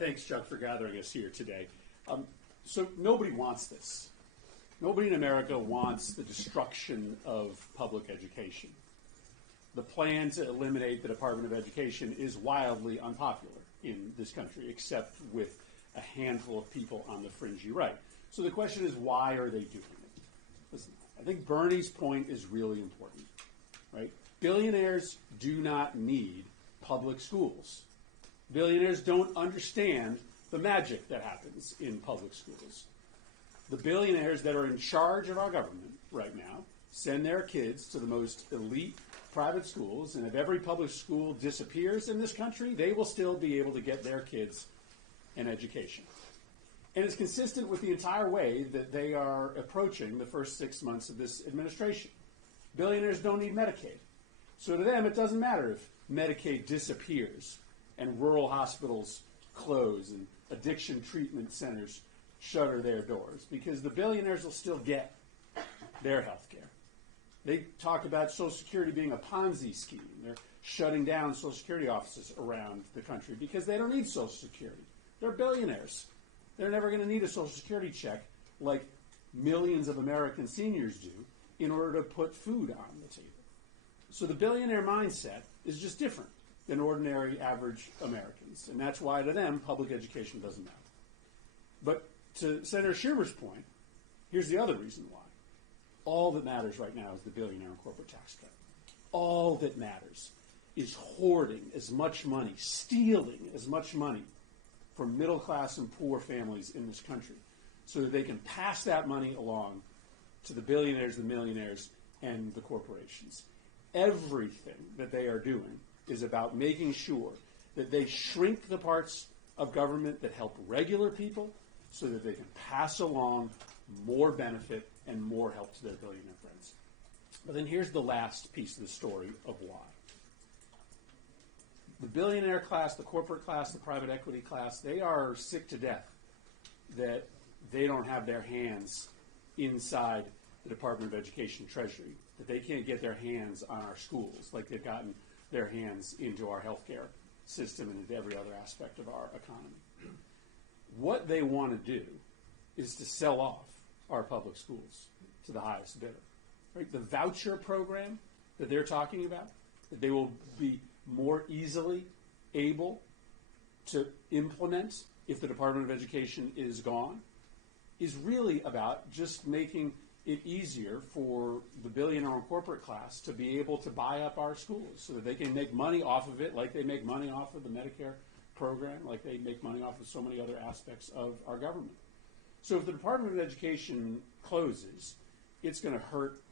Thanks, Chuck, for gathering us here today. So nobody wants this. Nobody in America wants the destruction of public education. The plan to eliminate the Department of Education is wildly unpopular in this country, except with a handful of people on the fringy right. So the question is, why are they doing it? Listen, I think Bernie's point is really important, right? Billionaires do not need public schools. Billionaires don't understand the magic that happens in public schools. The billionaires that are in charge of our government right now send their kids to the most elite private schools, and if every public school disappears in this country, they will still be able to get their kids an education. And it's consistent with the entire way that they are approaching the first 6 months of this administration. Billionaires don't need Medicaid. So to them, it doesn't matter if Medicaid disappears and rural hospitals close and addiction treatment centers shutter their doors, because the billionaires will still get their health care. They talk about Social Security being a Ponzi scheme. They're shutting down Social Security offices around the country because they don't need Social Security. They're billionaires. They're never going to need a Social Security check like millions of American seniors do in order to put food on the table. So the billionaire mindset is just different than ordinary average Americans. And that's why to them, public education doesn't matter. But to Senator Schumer's point, here's the other reason why. All that matters right now is the billionaire and corporate tax cut. All that matters is hoarding as much money, stealing as much money from middle class and poor families in this country so that they can pass that money along to the billionaires, the millionaires, and the corporations. Everything that they are doing is about making sure that they shrink the parts of government that help regular people so that they can pass along more benefit and more help to their billionaire friends. But then here's the last piece of the story of why. The billionaire class, the corporate class, the private equity class, they are sick to death that they don't have their hands inside the Department of Education Treasury, that they can't get their hands on our schools like they've gotten their hands into our healthcare system and into every other aspect of our economy. What they want to do is to sell off our public schools to the highest bidder. Right? The voucher program that they're talking about, that they will be more easily able to implement if the Department of Education is gone, is really about just making it easier for the billionaire and corporate class to be able to buy up our schools so that they can make money off of it like they make money off of the Medicare program, like they make money off of so many other aspects of our government. So if the Department of Education closes, it's going to hurt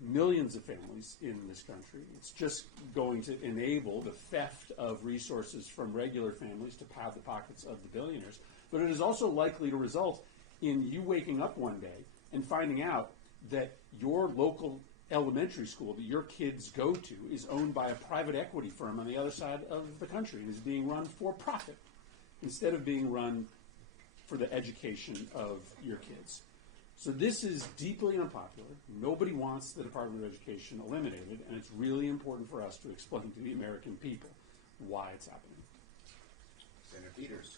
millions of families in this country. It's just going to enable the theft of resources from regular families to pad the pockets of the billionaires. But it is also likely to result in you waking up one day and finding out that your local elementary school that your kids go to is owned by a private equity firm on the other side of the country and is being run for profit instead of being run for the education of your kids. So this is deeply unpopular. Nobody wants the Department of Education eliminated, and it's really important for us to explain to the American people why it's happening. Senator Peters.